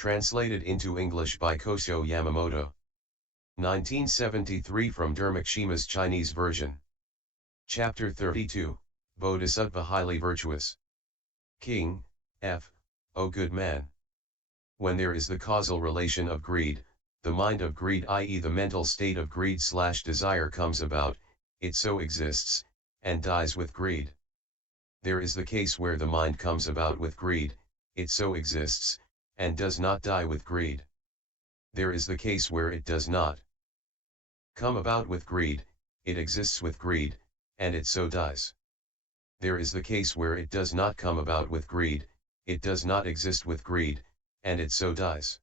Translated into English by Kosho Yamamoto. 1973 from Dharmakshema's Chinese version. Chapter 32, Bodhisattva Highly-Virtuous. King, F. O good man. When there is the causal relation of greed, the mind of greed, i.e. the mental state of greed/desire comes about, it so exists, and dies with greed. There is the case where the mind comes about with greed, it so exists, and does not die with greed. There is the case where it does not come about with greed, it exists with greed, and it so dies. There is the case where it does not come about with greed, it does not exist with greed, and it so dies.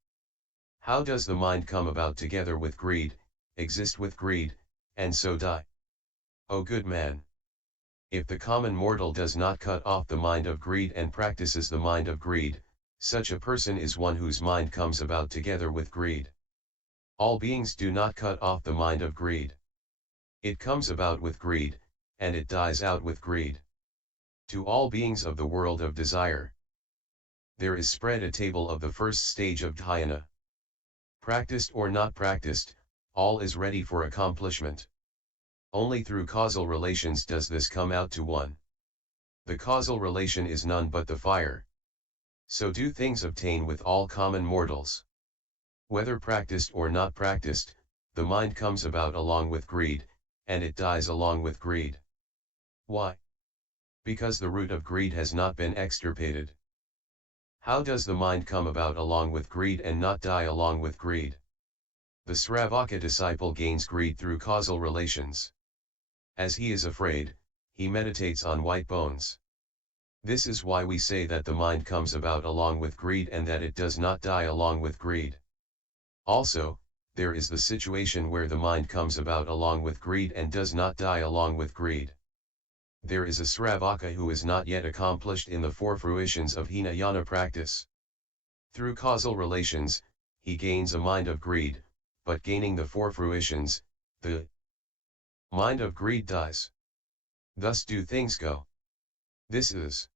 How does the mind come about together with greed, exist with greed, and so die? O good man! If the common mortal does not cut off the mind of greed and practices the mind of greed, such a person is one whose mind comes about together with greed. All beings do not cut off the mind of greed. It comes about with greed, and it dies out with greed. To all beings of the world of desire, there is spread a table of the first stage of dhyana. Practiced or not practiced, all is ready for accomplishment. Only through causal relations does this come out to one. The causal relation is none but the fire. So do things obtain with all common mortals. Whether practiced or not practiced, the mind comes about along with greed, and it dies along with greed. Why? Because the root of greed has not been extirpated. How does the mind come about along with greed and not die along with greed? The Sravaka disciple gains greed through causal relations. As he is afraid, he meditates on white bones. This is why we say that the mind comes about along with greed and that it does not die along with greed. Also, there is the situation where the mind comes about along with greed and does not die along with greed. There is a Sravaka who is not yet accomplished in the four fruitions of Hinayana practice. Through causal relations, he gains a mind of greed, but gaining the four fruitions, the mind of greed dies. Thus do things go. This is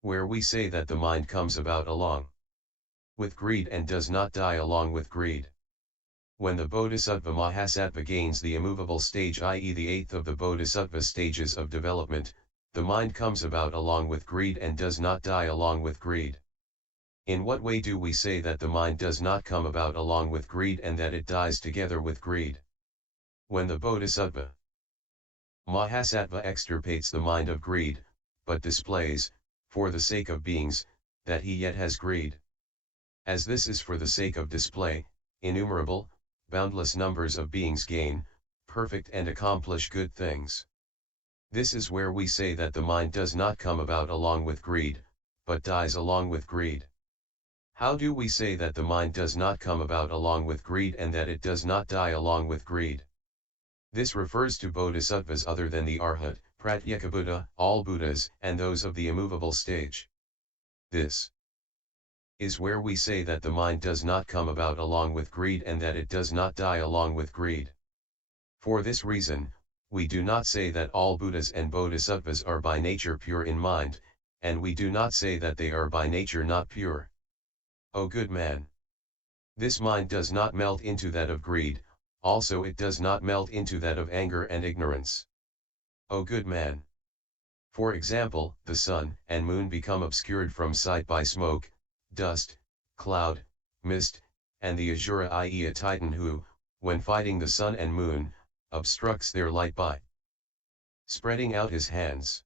where we say that the mind comes about along with greed and does not die along with greed. When the Bodhisattva Mahasattva gains the immovable stage, i.e. the eighth of the Bodhisattva stages of development, the mind comes about along with greed and does not die along with greed. In what way do we say that the mind does not come about along with greed and that it dies together with greed? When the Bodhisattva Mahasattva extirpates the mind of greed, but displays, for the sake of beings, that he yet has greed. As this is for the sake of display, innumerable, boundless numbers of beings gain, perfect and accomplish good things. This is where we say that the mind does not come about along with greed, but dies along with greed. How do we say that the mind does not come about along with greed and that it does not die along with greed? This refers to bodhisattvas other than the Arhat, Pratyekabuddha, all Buddhas, and those of the immovable stage. This is where we say that the mind does not come about along with greed and that it does not die along with greed. For this reason, we do not say that all Buddhas and Bodhisattvas are by nature pure in mind, and we do not say that they are by nature not pure. O good man! This mind does not melt into that of greed, also it does not melt into that of anger and ignorance. O good man! For example, the sun and moon become obscured from sight by smoke, dust, cloud, mist, and the Asura, i.e. a titan who, when fighting the sun and moon, obstructs their light by spreading out his hands.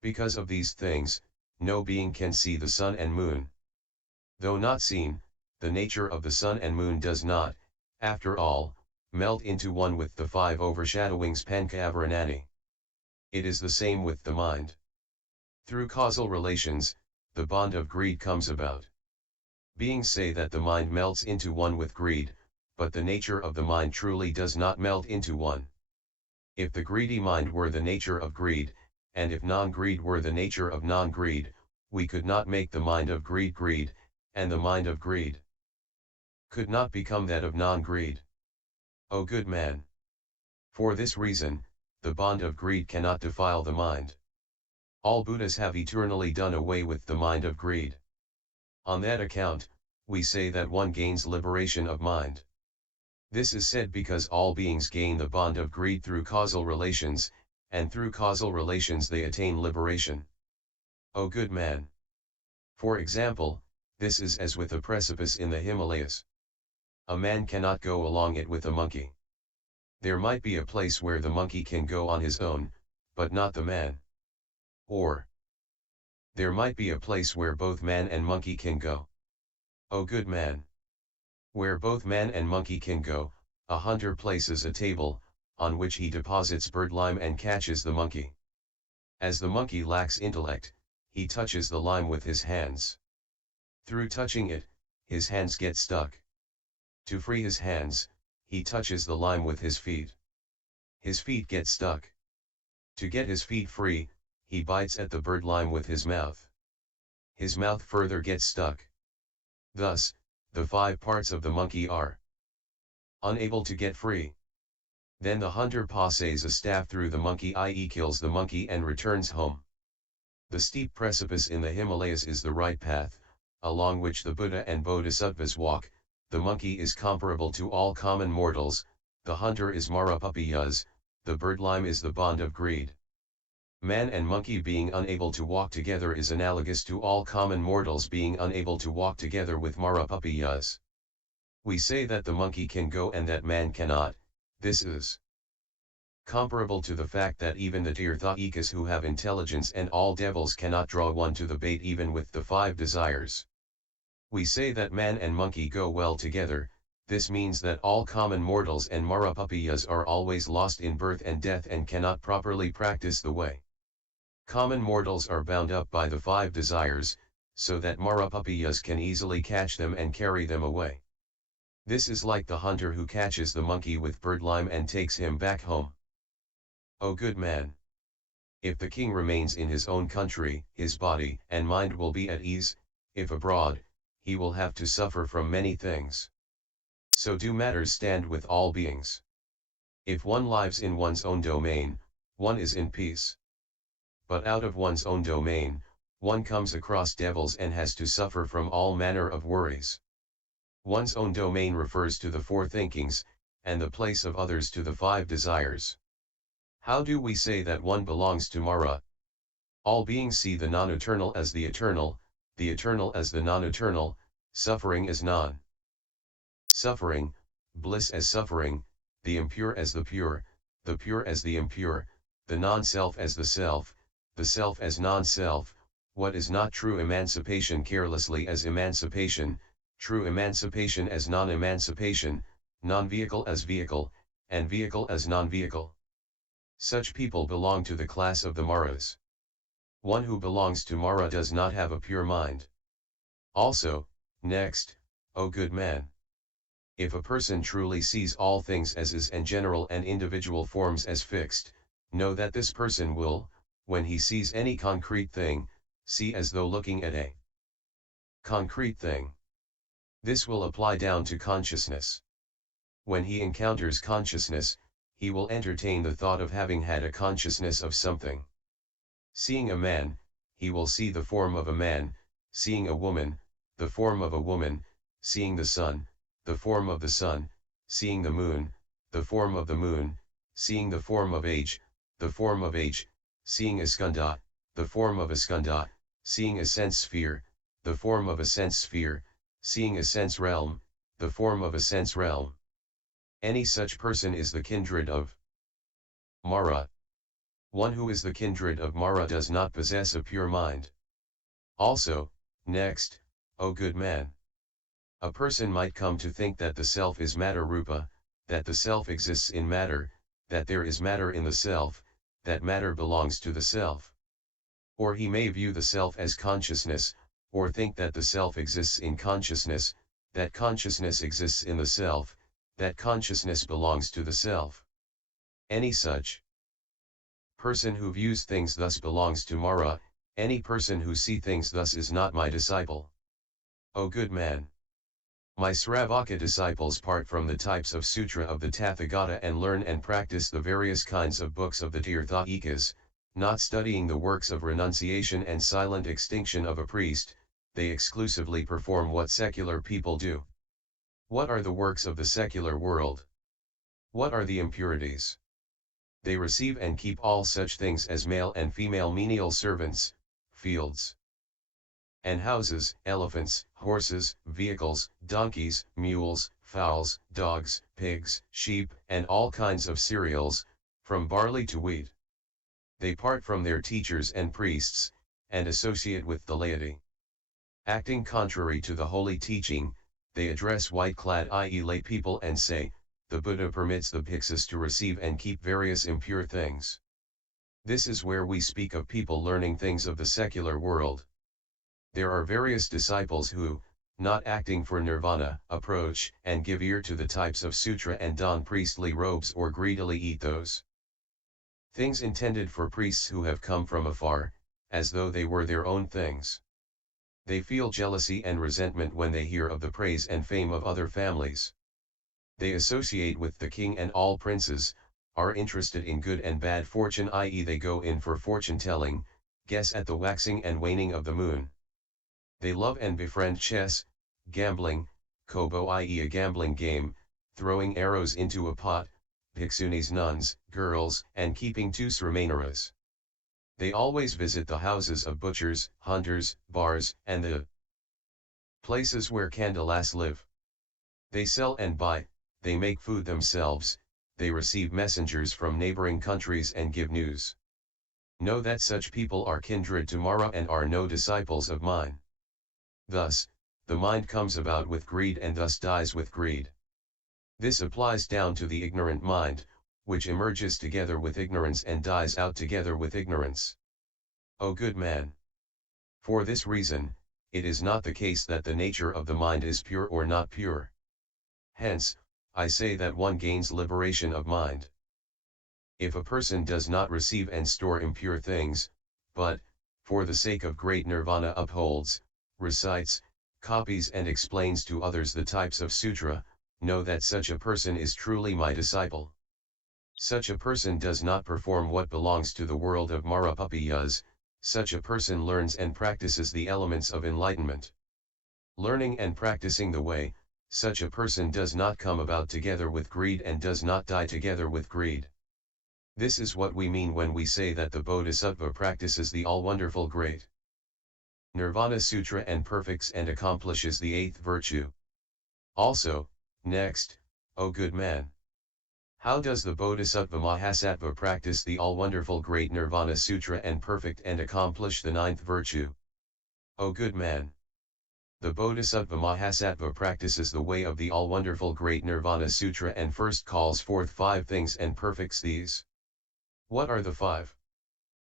Because of these things, no being can see the sun and moon. Though not seen, the nature of the sun and moon does not, after all, melt into one with the five overshadowings Pankavaranani. It is the same with the mind. Through causal relations, the bond of greed comes about. Beings say that the mind melts into one with greed, but the nature of the mind truly does not melt into one. If the greedy mind were the nature of greed, and if non-greed were the nature of non-greed, we could not make the mind of greed greed, and the mind of greed could not become that of non-greed. O good man! For this reason, the bond of greed cannot defile the mind. All Buddhas have eternally done away with the mind of greed. On that account, we say that one gains liberation of mind. This is said because all beings gain the bond of greed through causal relations, and through causal relations they attain liberation. O good man! For example, this is as with a precipice in the Himalayas. A man cannot go along it with a monkey. There might be a place where the monkey can go on his own, but not the man. Or, there might be a place where both man and monkey can go. O good man! Where both man and monkey can go, a hunter places a table, on which he deposits bird lime and catches the monkey. As the monkey lacks intellect, he touches the lime with his hands. Through touching it, his hands get stuck. To free his hands, he touches the lime with his feet. His feet get stuck. To get his feet free, he bites at the bird lime with his mouth. His mouth further gets stuck. Thus, the 5 parts of the monkey are unable to get free. Then the hunter passes a staff through the monkey, i.e. kills the monkey and returns home. The steep precipice in the Himalayas is the right path, along which the Buddha and Bodhisattvas walk. The monkey is comparable to all common mortals, the hunter is Mahaparinirvana, the bird lime is the bond of greed. Man and monkey being unable to walk together is analogous to all common mortals being unable to walk together with Mahaparinirvana. We say that the monkey can go and that man cannot. This is comparable to the fact that even the Tirthayikas who have intelligence and all devils cannot draw one to the bait even with the 5 desires. We say that man and monkey go well together. This means that all common mortals and Mahaparinirvana are always lost in birth and death and cannot properly practice the way. Common mortals are bound up by the 5 desires, so that Mahaparinirvana can easily catch them and carry them away. This is like the hunter who catches the monkey with bird lime and takes him back home. O good man! If the king remains in his own country, his body and mind will be at ease. If abroad, he will have to suffer from many things. So do matters stand with all beings. If one lives in one's own domain, one is in peace. But out of one's own domain, one comes across devils and has to suffer from all manner of worries. One's own domain refers to the 4 thinkings, and the place of others to the 5 desires. How do we say that one belongs to Mara? All beings see the non-eternal as the eternal as the non-eternal, suffering as non-suffering, bliss as suffering, the impure as the pure as the impure, the non-self as the self as non-self, what is not true emancipation carelessly as emancipation, true emancipation as non-emancipation, non-vehicle as vehicle, and vehicle as non-vehicle. Such people belong to the class of the Maras. One who belongs to Mara does not have a pure mind. Also, next, O good man! If a person truly sees all things as is and general and individual forms as fixed, know that this person will, when he sees any concrete thing, see as though looking at a concrete thing. This will apply down to consciousness. When he encounters consciousness, he will entertain the thought of having had a consciousness of something. Seeing a man, he will see the form of a man, seeing a woman, the form of a woman, seeing the sun, the form of the sun, seeing the moon, the form of the moon, seeing the form of age, the form of age, seeing a skanda, the form of a skanda, seeing a sense sphere, the form of a sense sphere, seeing a sense realm, the form of a sense realm. Any such person is the kindred of Mara. One who is the kindred of Mara does not possess a pure mind. Also, next, O good man! A person might come to think that the self is matter rupa, that the self exists in matter, that there is matter in the self, that matter belongs to the self. Or he may view the self as consciousness, or think that the self exists in consciousness, that consciousness exists in the self, that consciousness belongs to the self. Any such person who views things thus belongs to Mara. Any person who sees things thus is not my disciple. O good man! My Sravaka disciples part from the types of sutra of the Tathagata and learn and practice the various kinds of books of the Tirthayikas, not studying the works of renunciation and silent extinction of a priest. they exclusively perform what secular people do. What are the works of the secular world? What are the impurities? They receive and keep all such things as male and female menial servants, fields and houses, elephants, horses, vehicles, donkeys, mules, fowls, dogs, pigs, sheep, and all kinds of cereals, from barley to wheat. They part from their teachers and priests, and associate with the laity. Acting contrary to the holy teaching, they address white-clad i.e. lay people and say, the Buddha permits the bhikkhus to receive and keep various impure things. This is where we speak of people learning things of the secular world. There are various disciples who, not acting for nirvana, approach and give ear to the types of sutra and don priestly robes or greedily eat those things intended for priests who have come from afar, as though they were their own things. They feel jealousy and resentment when they hear of the praise and fame of other families. They associate with the king and all princes, are interested in good and bad fortune, i.e. they go in for fortune-telling, guess at the waxing and waning of the moon. They love and befriend chess, gambling, kobo, i.e. a gambling game, throwing arrows into a pot, bhikshunis, nuns, girls, and keeping two sramaneras. They always visit the houses of butchers, hunters, bars, and the places where candalas live. They sell and buy, they make food themselves, they receive messengers from neighboring countries and give news. Know that such people are kindred to Mara and are no disciples of mine. Thus, the mind comes about with greed and thus dies with greed. This applies down to the ignorant mind, which emerges together with ignorance and dies out together with ignorance. O good man! For this reason, it is not the case that the nature of the mind is pure or not pure. Hence, I say that one gains liberation of mind. If a person does not receive and store impure things, but, for the sake of great nirvana upholds, recites, copies and explains to others the types of sutra, know that such a person is truly my disciple. Such a person does not perform what belongs to the world of Marapapiyas, such a person learns and practices the elements of enlightenment. Learning and practicing the way, such a person does not come about together with greed and does not die together with greed. This is what we mean when we say that the Bodhisattva practices the all-wonderful great Nirvana Sutra and perfects and accomplishes the eighth virtue. Also, next, O good man! How does the Bodhisattva Mahasattva practice the all-wonderful great Nirvana Sutra and perfect and accomplish the ninth virtue? O good man! The Bodhisattva Mahasattva practices the way of the all-wonderful great Nirvana Sutra and first calls forth 5 things and perfects these. What are the 5?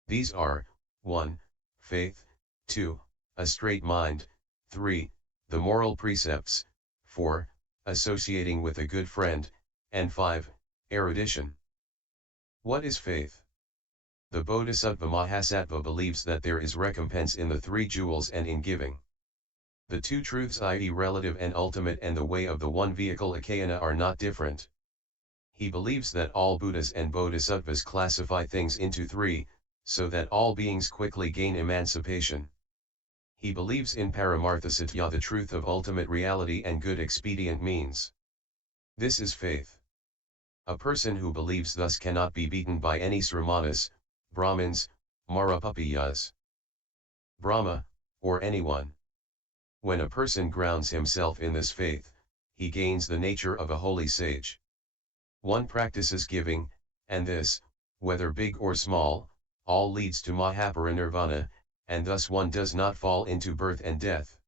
These are, 1. Faith, 2. A straight mind, 3. The moral precepts, 4. Associating with a good friend, and 5. Erudition. What is faith? The Bodhisattva Mahasattva believes that there is recompense in the 3 jewels and in giving. The 2 truths, i.e. relative and ultimate, and the way of the one vehicle Akayana are not different. He believes that all Buddhas and Bodhisattvas classify things into 3, so that all beings quickly gain emancipation. He believes in Paramarthasatya, the truth of ultimate reality and good expedient means. This is faith. A person who believes thus cannot be beaten by any Sramanas, Brahmins, Marapapiyas, Brahma, or anyone. When a person grounds himself in this faith, he gains the nature of a holy sage. One practices giving, and this, whether big or small, all leads to Mahaparinirvana, and thus one does not fall into birth and death.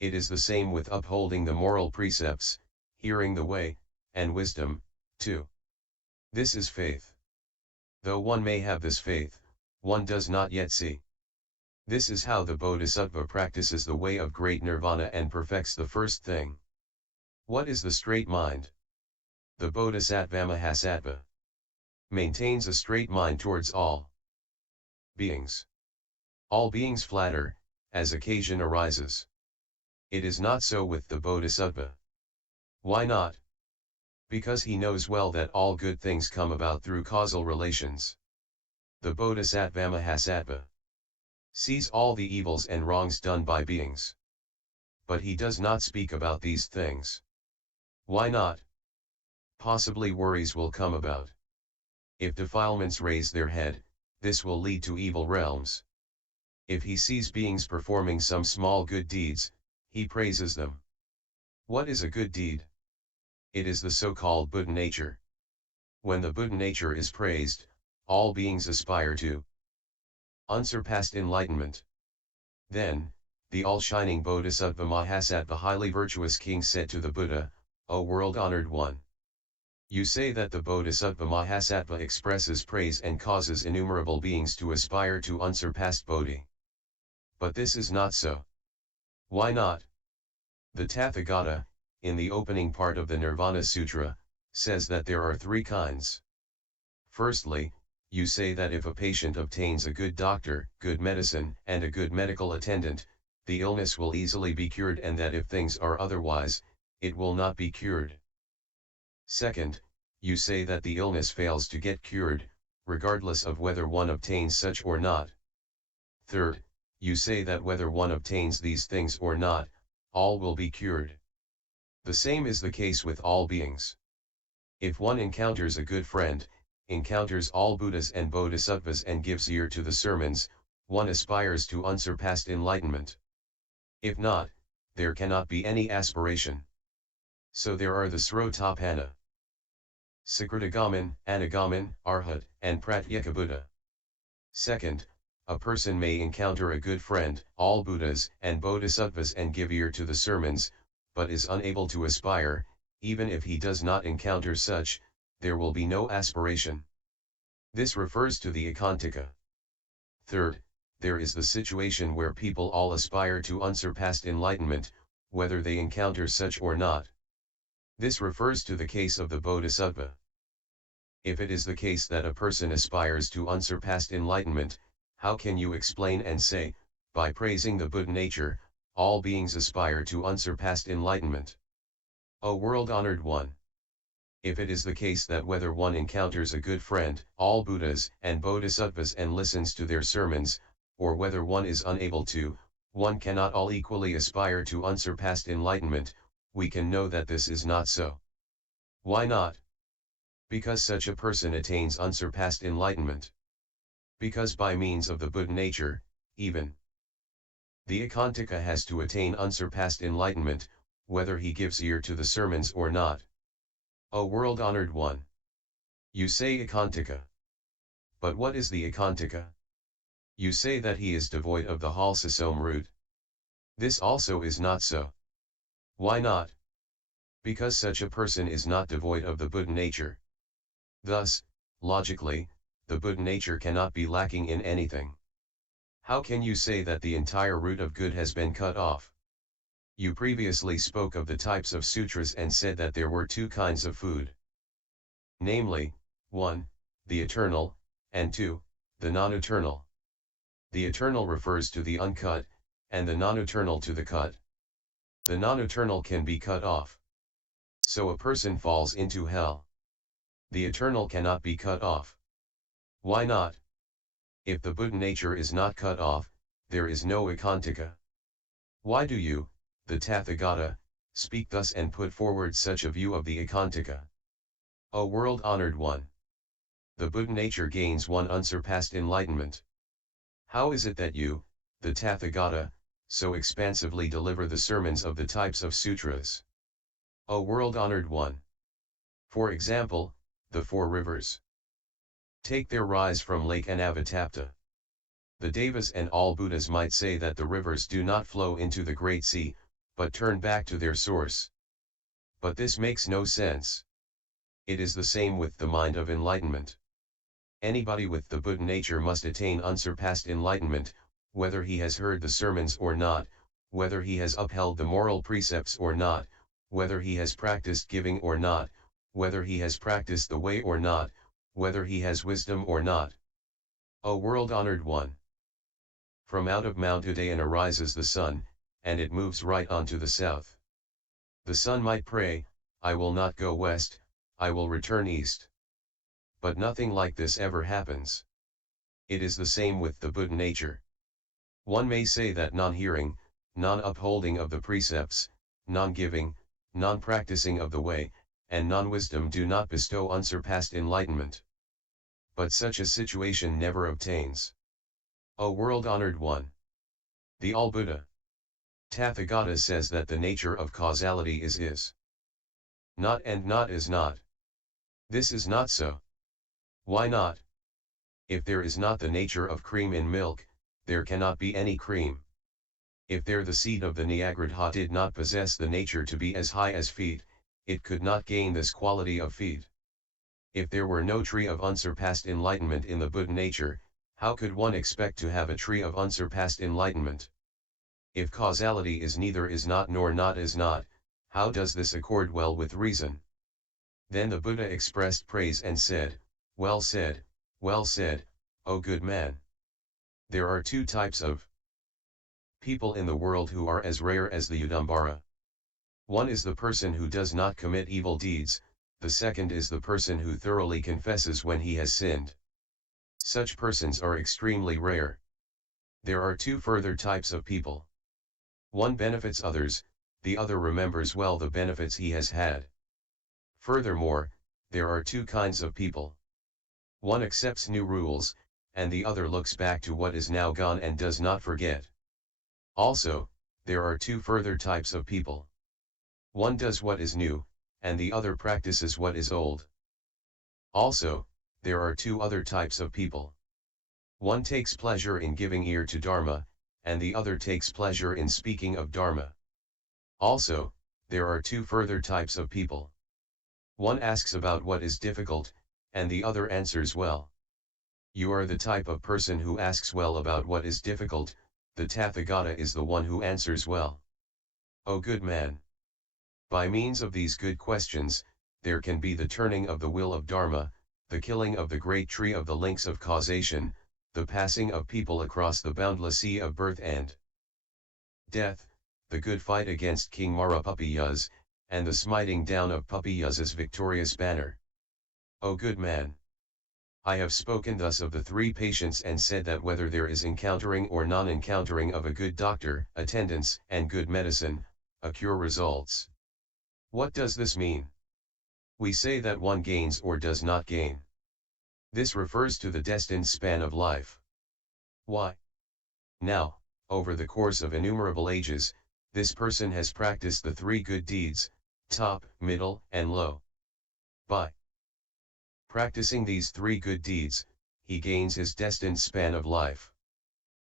It is the same with upholding the moral precepts, hearing the way, and wisdom, too. This is faith. Though one may have this faith, one does not yet see. This is how the Bodhisattva practices the way of great nirvana and perfects the first thing. What is the straight mind? The Bodhisattva Mahasattva maintains a straight mind towards all beings. All beings flatter, as occasion arises. It is not so with the Bodhisattva. Why not? Because he knows well that all good things come about through causal relations. The Bodhisattva Mahasattva sees all the evils and wrongs done by beings. But he does not speak about these things. Why not? Possibly worries will come about. If defilements raise their head, this will lead to evil realms. If he sees beings performing some small good deeds, he praises them. What is a good deed? It is the so-called Buddha nature. When the Buddha nature is praised, all beings aspire to unsurpassed enlightenment. Then, the all-shining Bodhisattva Mahasattva Highly-Virtuous King said to the Buddha, O world-honored one. You say that the Bodhisattva Mahasattva expresses praise and causes innumerable beings to aspire to unsurpassed Bodhi. But this is not so. Why not? The Tathagata, in the opening part of the Nirvana Sutra, says that there are three kinds. Firstly, you say that if a patient obtains a good doctor, good medicine, and a good medical attendant, the illness will easily be cured, and that if things are otherwise, it will not be cured. Second, you say that the illness fails to get cured, regardless of whether one obtains such or not. Third, you say that whether one obtains these things or not, all will be cured. The same is the case with all beings. If one encounters a good friend, encounters all Buddhas and Bodhisattvas and gives ear to the sermons, one aspires to unsurpassed enlightenment. If not, there cannot be any aspiration. So there are the Srotapana, Sakritagaman, Anagaman, Arhat, and Pratyeka Buddha. Second, a person may encounter a good friend, all Buddhas and Bodhisattvas, and give ear to the sermons, but is unable to aspire. Even if he does not encounter such, there will be no aspiration. This refers to the Ekantika. Third, there is the situation where people all aspire to unsurpassed enlightenment, whether they encounter such or not. This refers to the case of the Bodhisattva. If it is the case that a person aspires to unsurpassed enlightenment, how can you explain and say, by praising the Buddha nature, all beings aspire to unsurpassed enlightenment? O world-honored one! If it is the case that whether one encounters a good friend, all Buddhas and Bodhisattvas, and listens to their sermons, or whether one is unable to, one cannot all equally aspire to unsurpassed enlightenment, we can know that this is not so. Why not? Because such a person attains unsurpassed enlightenment. Because by means of the Buddha nature, even the Ekantika has to attain unsurpassed enlightenment, whether he gives ear to the sermons or not. O world-honored one! You say Ekantika. But what is the Ekantika? You say that he is devoid of the halsasome root. This also is not so. Why not? Because such a person is not devoid of the Buddha nature. Thus, logically, the Buddha nature cannot be lacking in anything. How can you say that the entire root of good has been cut off? You previously spoke of the types of sutras and said that there were two kinds of food. Namely, 1, the eternal, and 2, the non-eternal. The eternal refers to the uncut, and the non-eternal to the cut. The non-eternal can be cut off. So a person falls into hell. The eternal cannot be cut off. Why not? If the Buddha nature is not cut off, there is no Ekantika. Why do you, the Tathagata, speak thus and put forward such a view of the Ekantika? O world-honored one! The Buddha nature gains one unsurpassed enlightenment. How is it that you, the Tathagata, so expansively deliver the sermons of the types of sutras? O world-honored one! For example, the four rivers take their rise from Lake Anavatapta. The Devas and all Buddhas might say that the rivers do not flow into the great sea, but turn back to their source. But this makes no sense. It is the same with the mind of enlightenment. Anybody with the Buddha nature must attain unsurpassed enlightenment, whether he has heard the sermons or not, whether he has upheld the moral precepts or not, whether he has practiced giving or not, whether he has practiced the way or not, whether he has wisdom or not. O world-honored one! From out of Mount Udayana arises the sun, and it moves right on to the south. The sun might pray, I will not go west, I will return east. But nothing like this ever happens. It is the same with the Buddha nature. One may say that non-hearing, non-upholding of the precepts, non-giving, non-practicing of the way, and non-wisdom do not bestow unsurpassed enlightenment. But such a situation never obtains. O world-honored one! The All-Buddha Tathagata says that the nature of causality is not, and not is not. This is not so. Why not? If there is not the nature of cream in milk, there cannot be any cream. If there the seed of the Nyagrudha did not possess the nature to be as high as feet, it could not gain this quality of feet. If there were no tree of unsurpassed enlightenment in the Buddha nature, how could one expect to have a tree of unsurpassed enlightenment? If causality is neither is not nor not is not, how does this accord well with reason? Then the Buddha expressed praise and said, well said, O good man. There are two types of people in the world who are as rare as the Udambara. One is the person who does not commit evil deeds, the second is the person who thoroughly confesses when he has sinned. Such persons are extremely rare. There are two further types of people. One benefits others, the other remembers well the benefits he has had. Furthermore, there are two kinds of people. One accepts new rules, and the other looks back to what is now gone and does not forget. Also, there are two further types of people. One does what is new, and the other practices what is old. Also, there are two other types of people. One takes pleasure in giving ear to Dharma, and the other takes pleasure in speaking of Dharma. Also, there are two further types of people. One asks about what is difficult, and the other answers well. You are the type of person who asks well about what is difficult, the Tathagata is the one who answers well. O good man! By means of these good questions, there can be the turning of the wheel of Dharma, the killing of the great tree of the links of causation, the passing of people across the boundless sea of birth and death, the good fight against King Mara Papiyas, and the smiting down of Papiyas' victorious banner. O good man! I have spoken thus of the three patients and said that whether there is encountering or non-encountering of a good doctor, attendance, and good medicine, a cure results. What does this mean? We say that one gains or does not gain. This refers to the destined span of life. Why? Now, over the course of innumerable ages, this person has practiced the three good deeds, top, middle, and low. By practicing these three good deeds, he gains his destined span of life.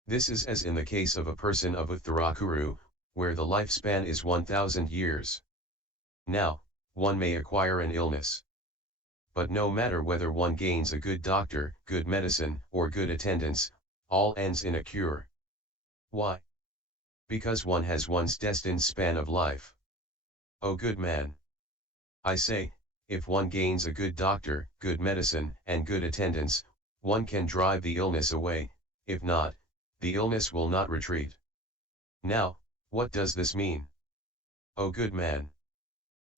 This is as in the case of a person of Uttarakuru, where the lifespan is 1,000 years. Now, one may acquire an illness. But no matter whether one gains a good doctor, good medicine, or good attendance, all ends in a cure. Why? Because one has one's destined span of life. O good man! I say, if one gains a good doctor, good medicine, and good attendance, one can drive the illness away, if not, the illness will not retreat. Now, what does this mean? O good man!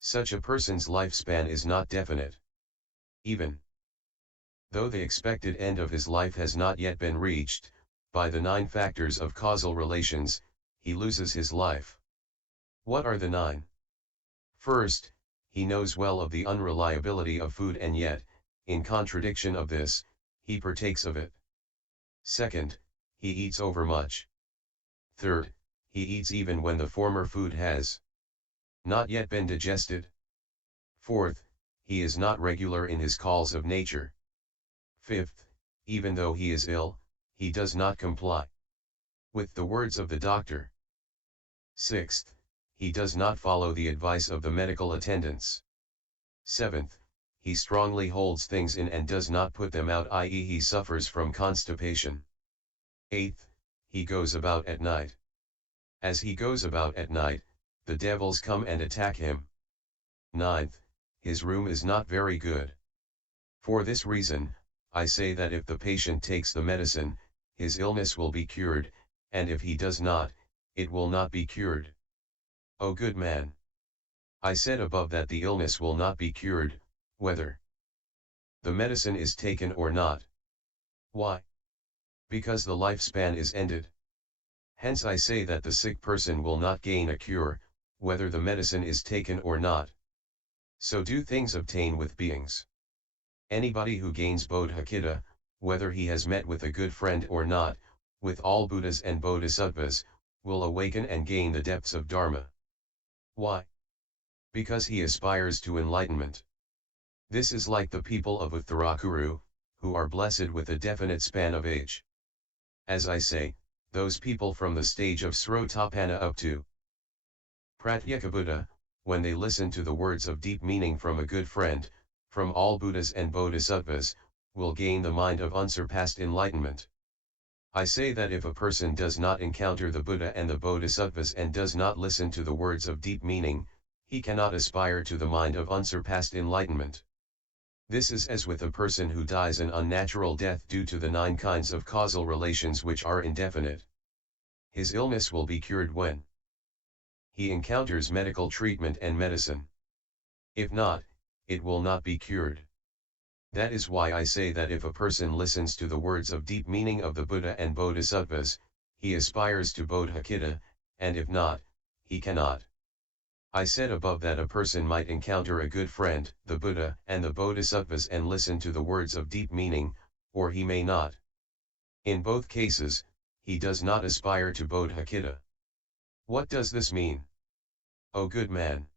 Such a person's lifespan is not definite. Even though the expected end of his life has not yet been reached, by the 9 factors of causal relations, he loses his life. What are the 9? First, he knows well of the unreliability of food and yet, in contradiction of this, he partakes of it. Second, he eats overmuch. Third, he eats even when the former food has not yet been digested. Fourth, he is not regular in his calls of nature. Fifth, even though he is ill, he does not comply with the words of the doctor. Sixth, he does not follow the advice of the medical attendants. Seventh, he strongly holds things in and does not put them out, i.e. he suffers from constipation. Eighth, he goes about at night. As he goes about at night, the devils come and attack him. Ninth, his room is not very good. For this reason, I say that if the patient takes the medicine, his illness will be cured, and if he does not, it will not be cured. O good man! I said above that the illness will not be cured, whether the medicine is taken or not. Why? Because the lifespan is ended. Hence I say that the sick person will not gain a cure, whether the medicine is taken or not. So do things obtain with beings. Anybody who gains Bodhicitta, whether he has met with a good friend or not, with all Buddhas and Bodhisattvas, will awaken and gain the depths of Dharma. Why? Because he aspires to enlightenment. This is like the people of Uttarakuru, who are blessed with a definite span of age. As I say, those people from the stage of Srotapanna up to Pratyekabuddha, when they listen to the words of deep meaning from a good friend, from all Buddhas and Bodhisattvas, will gain the mind of unsurpassed enlightenment. I say that if a person does not encounter the Buddha and the Bodhisattvas and does not listen to the words of deep meaning, he cannot aspire to the mind of unsurpassed enlightenment. This is as with a person who dies an unnatural death due to the 9 kinds of causal relations which are indefinite. His illness will be cured when he encounters medical treatment and medicine. If not, it will not be cured. That is why I say that if a person listens to the words of deep meaning of the Buddha and Bodhisattvas, he aspires to Bodhicitta, and if not, he cannot. I said above that a person might encounter a good friend, the Buddha and the Bodhisattvas, and listen to the words of deep meaning, or he may not. In both cases, he does not aspire to Bodhicitta. What does this mean? O good man!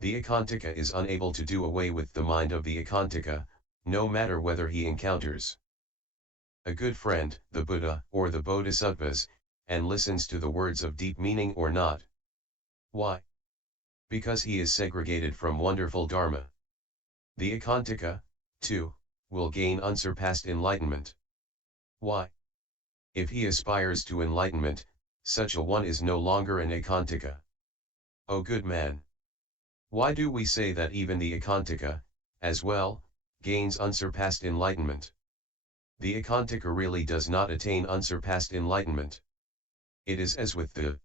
The Ekantaka is unable to do away with the mind of the Ekantaka, no matter whether he encounters a good friend, the Buddha or the Bodhisattvas, and listens to the words of deep meaning or not. Why? Because he is segregated from wonderful Dharma. The Ekantaka, too, will gain unsurpassed enlightenment. Why? If he aspires to enlightenment, such a one is no longer an Ekantaka. O good man! Why do we say that even the Ekantaka, as well, gains unsurpassed enlightenment? The Ekantaka really does not attain unsurpassed enlightenment. It is as with the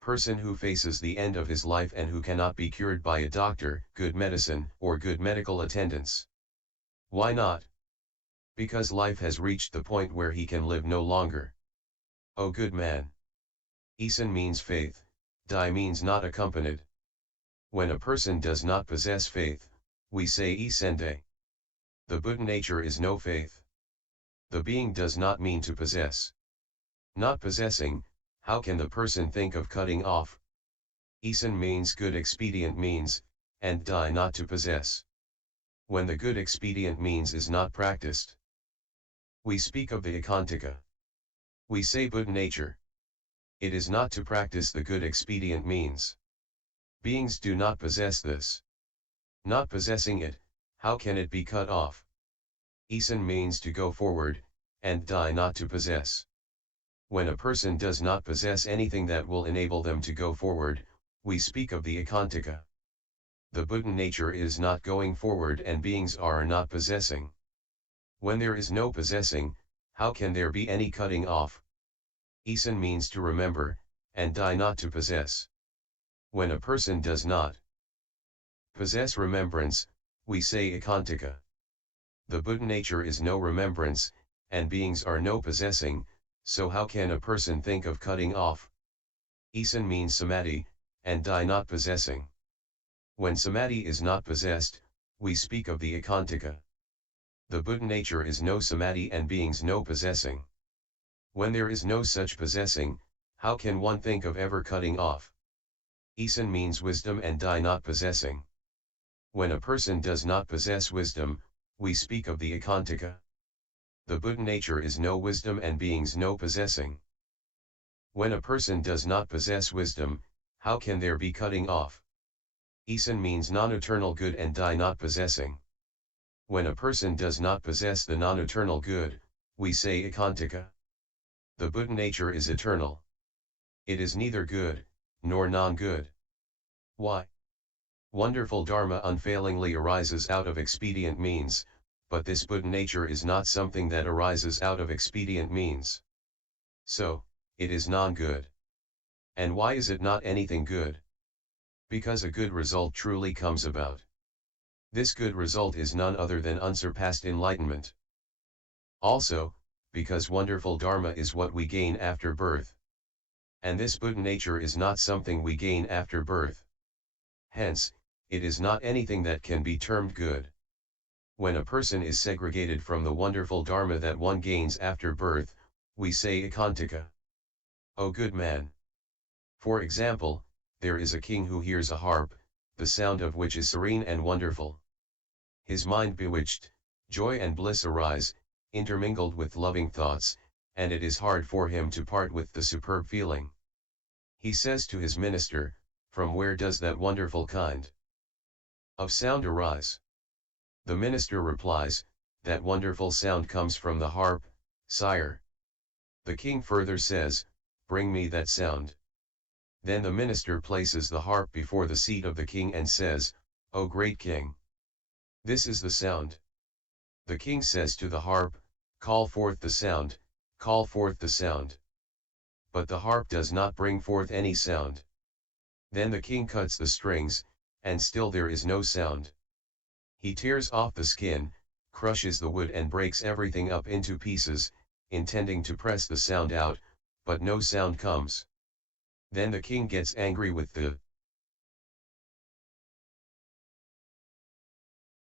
person who faces the end of his life and who cannot be cured by a doctor, good medicine, or good medical attendance. Why not? Because life has reached the point where he can live no longer. O good man! Isan means faith, Dai means not accompanied. When a person does not possess faith, we say Isende. The Buddha nature is no faith. The being does not mean to possess. Not possessing, how can the person think of cutting off? Isan means good expedient means, and Dai not to possess. When the good expedient means is not practiced, we speak of the Ekantaka. We say Buddha nature. It is not to practice the good expedient means. Beings do not possess this. Not possessing it, how can it be cut off? Isan means to go forward, and Dai not to possess. When a person does not possess anything that will enable them to go forward, we speak of the Ekantaka. The Buddha nature is not going forward and beings are not possessing. When there is no possessing, how can there be any cutting off? Isan means to remember, and Dai not to possess. When a person does not possess remembrance, we say Ekantaka. The Buddha nature is no remembrance, and beings are no possessing, so how can a person think of cutting off? Isan means samadhi, and Dai not possessing. When samadhi is not possessed, we speak of the Ekantaka. The Buddha nature is no samadhi and beings no possessing. When there is no such possessing, how can one think of ever cutting off? Isan means wisdom and Dai not possessing. When a person does not possess wisdom, we speak of the Ekantaka. The Buddha nature is no wisdom and beings no possessing. When a person does not possess wisdom, how can there be cutting off? Isan means non-eternal good and Dai not possessing. When a person does not possess the non-eternal good, we say Ekantaka. The Buddha nature is eternal. It is neither good, nor non-good. Why? Wonderful Dharma unfailingly arises out of expedient means, but this Buddha nature is not something that arises out of expedient means. So, it is non-good. And why is it not anything good? Because a good result truly comes about. This good result is none other than unsurpassed enlightenment. Also, because wonderful Dharma is what we gain after birth. And this Buddha nature is not something we gain after birth. Hence, it is not anything that can be termed good. When a person is segregated from the wonderful Dharma that one gains after birth, we say Ekantika. O good man. For example, there is a king who hears a harp, the sound of which is serene and wonderful. His mind bewitched, joy and bliss arise, intermingled with loving thoughts, and it is hard for him to part with the superb feeling. He says to his minister, "From where does that wonderful kind of sound arise?" The minister replies, "That wonderful sound comes from the harp, sire." The king further says, "Bring me that sound." Then the minister places the harp before the seat of the king and says, "O great king, this is the sound." The king says to the harp, "Call forth the sound, call forth the sound." But the harp does not bring forth any sound. Then the king cuts the strings, and still there is no sound. He tears off the skin, crushes the wood and breaks everything up into pieces, intending to press the sound out, but no sound comes. Then the king gets angry with the